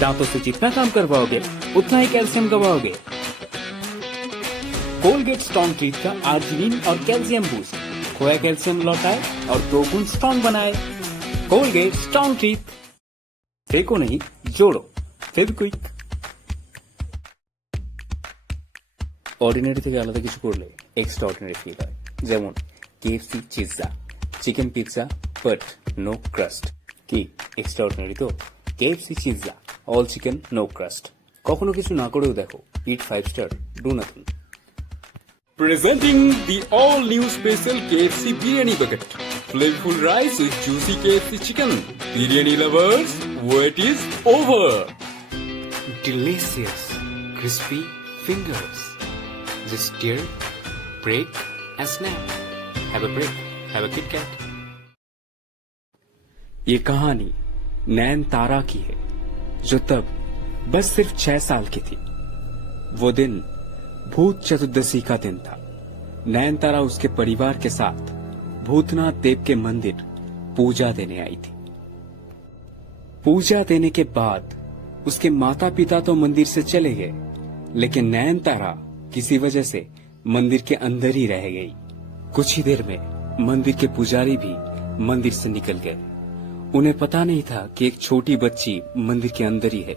दांतों से जितना काम करवाओगे उतना ही कैल्शियम गवाओगे। कोलगेट स्ट्रॉन्ग टीथ का आर्जिनिन और कैल्शियम बूस्ट खोया कैल्शियम लौटाए और 2 गुण स्ट्रॉन्ग बनाए। Colgate strong teeth. फेंको नहीं, जोड़ो। फेविक्विक। অর্ডিনারি থেকে আলাদা কিছু করলে এক্সট্রা অর্ডিনারি ফিল হয়, যেমন KFC Chizza, chicken pizza but no crust. কি এক্সট্রা অর্ডিনারি তো? KFC Chizza, all chicken no crust. কখনো কিছু না করেও দেখো, eat 5 star, do nothing. Presenting the all-new special KFC Biryani Bucket. Flavorful rice with juicy KFC chicken. Biryani lovers, wait is over. Delicious, crispy fingers. Just stir, break and snap. Have a break, have a Kit Kat. ये कहानी नैन तारा की है, जो तब बस सिर्फ 6 साल की थी। वो दिन भूत चतुर्दशी का दिन था। नैन तारा उसके परिवार के साथ भूतनाथ देव के मंदिर पूजा देने आई थी। पूजा देने के बाद उसके माता पिता तो मंदिर से चले गए, लेकिन नैन तारा किसी वजह से मंदिर के अंदर ही रह गई। कुछ ही देर में मंदिर के पुजारी भी मंदिर से निकल गए। उन्हें पता नहीं था कि एक छोटी बच्ची मंदिर के अंदर ही है,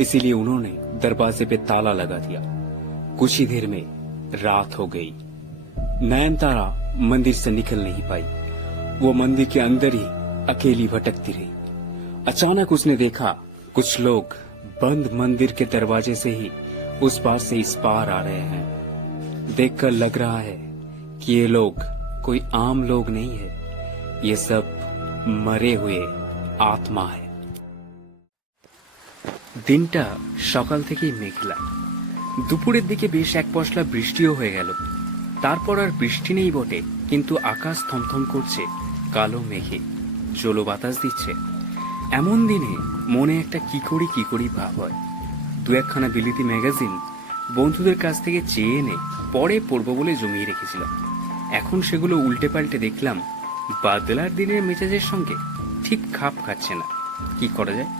इसीलिए उन्होंने दरवाजे पे ताला लगा दिया। कुछ ही देर में रात हो गई। नैन तारा मंदिर से निकल नहीं पाई। वो मंदिर के अंदर ही अकेली भटकती रही। अचानक उसने देखा कुछ लोग बंद मंदिर के दरवाजे से ही उस पार से इस पार आ रहे हैं। देखकर लग रहा है कि ये लोग कोई आम लोग नहीं है, ये सब मरे हुए आत्मा है। দিনটা সকাল থেকেই মেঘলা। দুপুরের দিকে বেশ এক পশলা বৃষ্টিও হয়ে গেল। তারপর আর বৃষ্টি নেই বটে, কিন্তু আকাশ থমথম করছে কালো মেঘে, জলো বাতাস দিচ্ছে। এমন দিনে মনে একটা কি করি ভাব হয়। 2-1খানা বিলিতি ম্যাগাজিন বন্ধুদের কাছ থেকে চেয়ে এনে পরে পড়ব বলে জমিয়ে রেখেছিলাম। এখন সেগুলো উল্টে পাল্টে দেখলাম বাদলার দিনের মেজাজের সঙ্গে ঠিক খাপ খাচ্ছে না। কি করা যায়?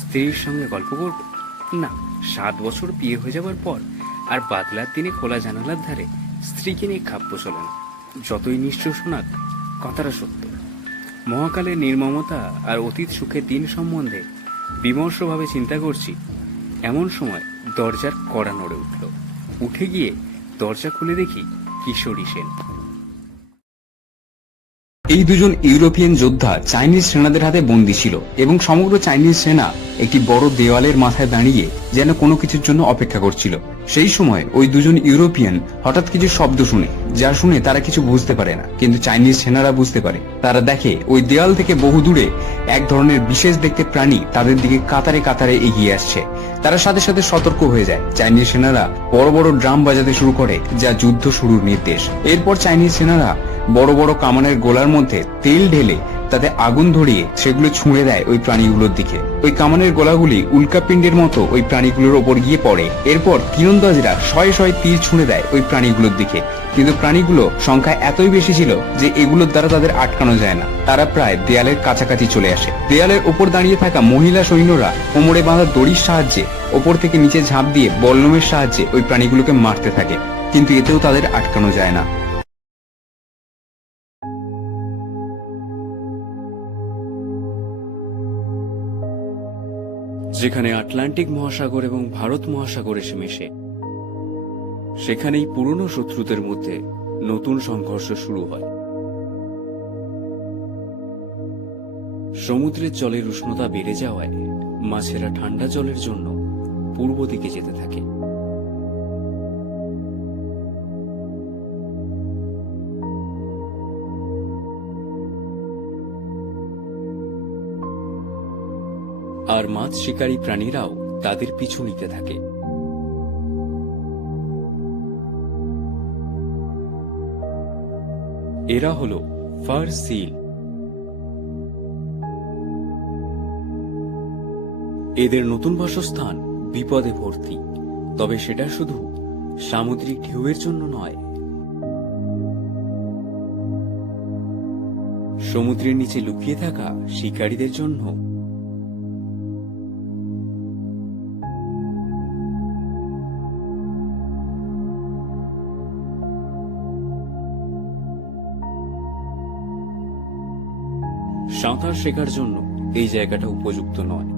স্ত্রীর সঙ্গে গল্প করব? না, 7 বছর বিয়ে হয়ে যাবার পর আর বাদলার দিনে খোলা জানালার ধারে স্ত্রীকে নিয়ে খাপ চলে না। যতই নিশ্চয় শোনাক, কথাটা সত্য। মহাকালের নির্মমতা আর অতীত সুখের দিন সম্বন্ধে বিমর্ষভাবে চিন্তা করছি, এমন সময় দরজার কড়া নড়ে উঠল। উঠে গিয়ে দরজা খুলে দেখি কিশোরী সেন। এই দুজন ইউরোপিয়ান যোদ্ধা চাইনিজ সেনাদের হাতে বন্দী ছিল এবং সমগ্র চাইনিজ সেনা একটি বড় দেওয়ালের মাথায় দাঁড়িয়ে যেন কোনো কিছুর জন্য অপেক্ষা করছিল। সেই সময় ওই দুজন ইউরোপিয়ান হঠাৎ কিছু শব্দ শুনে, যা শুনে তারা কিছু বুঝতে পারে না, কিন্তু চাইনিজ সেনারা বুঝতে পারে। তারা দেখে ওই দেওয়াল থেকে বহু দূরে এক ধরনের বিশেষ দেখতে প্রাণী তাদের দিকে কাতারে কাতারে এগিয়ে আসছে। তারা সাথে সাথে সতর্ক হয়ে যায়। চাইনিজ সেনারা বড় বড় ড্রাম বাজাতে শুরু করে, যা যুদ্ধ শুরুর নির্দেশ। এরপর চাইনিজ সেনারা বড় বড় কামানের গোলার মধ্যে তেল ঢেলে তাতে আগুন ধরিয়ে সেগুলো ছুঁড়ে দেয় ওই প্রাণীগুলোর দিকে। ওই কামানের গোলাগুলি উল্কাপিণ্ডের মতো ওই প্রাণীগুলোর ওপর গিয়ে পড়ে। এরপর তীরন্দাজরা শয়ে শয়ে তীর ছুঁড়ে দেয় ওই প্রাণীগুলোর দিকে, কিন্তু প্রাণীগুলো সংখ্যা এতই বেশি ছিল যে এগুলোর দ্বারা তাদের আটকানো যায় না। তারা প্রায় দেয়ালের কাছাকাছি চলে আসে। দেয়ালের ওপর দাঁড়িয়ে থাকা মহিলা সৈন্যরা কোমরে বাঁধা দড়ির সাহায্যে ওপর থেকে নিচে ঝাঁপ দিয়ে বল্লমের সাহায্যে ওই প্রাণীগুলোকে মারতে থাকে, কিন্তু এতেও তাদের আটকানো যায় না। যেখানে আটলান্টিক মহাসাগর এবং ভারত মহাসাগর এসে মেশে, সেখানেই পুরনো শত্রুদের মধ্যে নতুন সংঘর্ষ শুরু হয়। সমুদ্রের জলের উষ্ণতা বেড়ে যাওয়ায় মাছেরা ঠান্ডা জলের জন্য পূর্ব দিকে যেতে থাকে। আর মাছ শিকারী প্রাণীরাও তাদের পিছু নিতে থাকে। এরা হলো ফার সিল। এদের নতুন বাসস্থান বিপদে ভর্তি, তবে সেটা শুধু সামুদ্রিক ঢেউয়ের জন্য নয়, সমুদ্রের নিচে লুকিয়ে থাকা শিকারীদের জন্য। সাঁতার শেখার জন্য এই জায়গাটা উপযুক্ত নয়।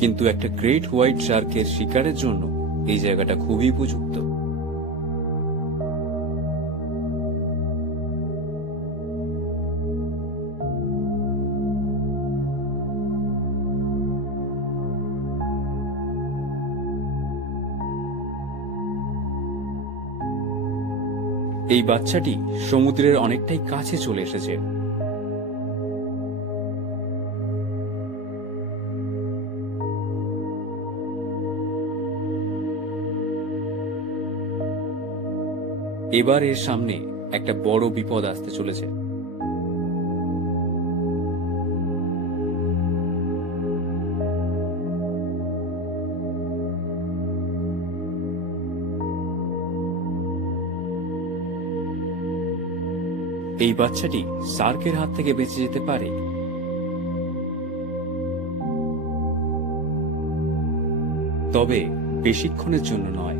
কিন্তু একটা গ্রেট হোয়াইট শার্কের শিকারের জন্য এই জায়গাটা খুবই উপযুক্ত। এই বাচ্চাটি সমুদ্রের অনেকটাই কাছে চলে এসেছে। এবার এর সামনে একটা বড় বিপদ আসতে চলেছে। এই বাচ্চাটি শার্কের হাত থেকে বেঁচে যেতে পারে, তবে বেশিক্ষণের জন্য নয়।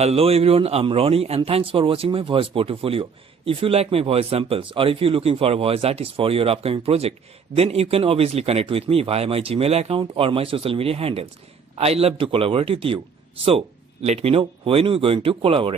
Hello everyone, I'm Ronnie and thanks for watching my voice portfolio. If you like my voice samples or if you're looking for a voice artist for your upcoming project, then you can obviously connect with me via my Gmail account or my social media handles. I love to collaborate with you. So, let me know when we're going to collaborate.